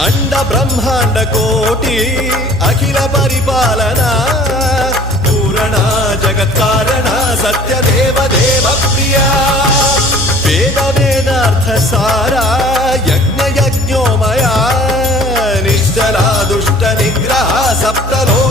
अंड ब्रह्मांड कोटि अखिल परिपालना पूरणा जगत्कारणा सत्यदेव देव प्रिया वेद वेदार्थ सारा यज्ञ यज्ञोमया निश्चला दुष्ट निग्रह सप्तलो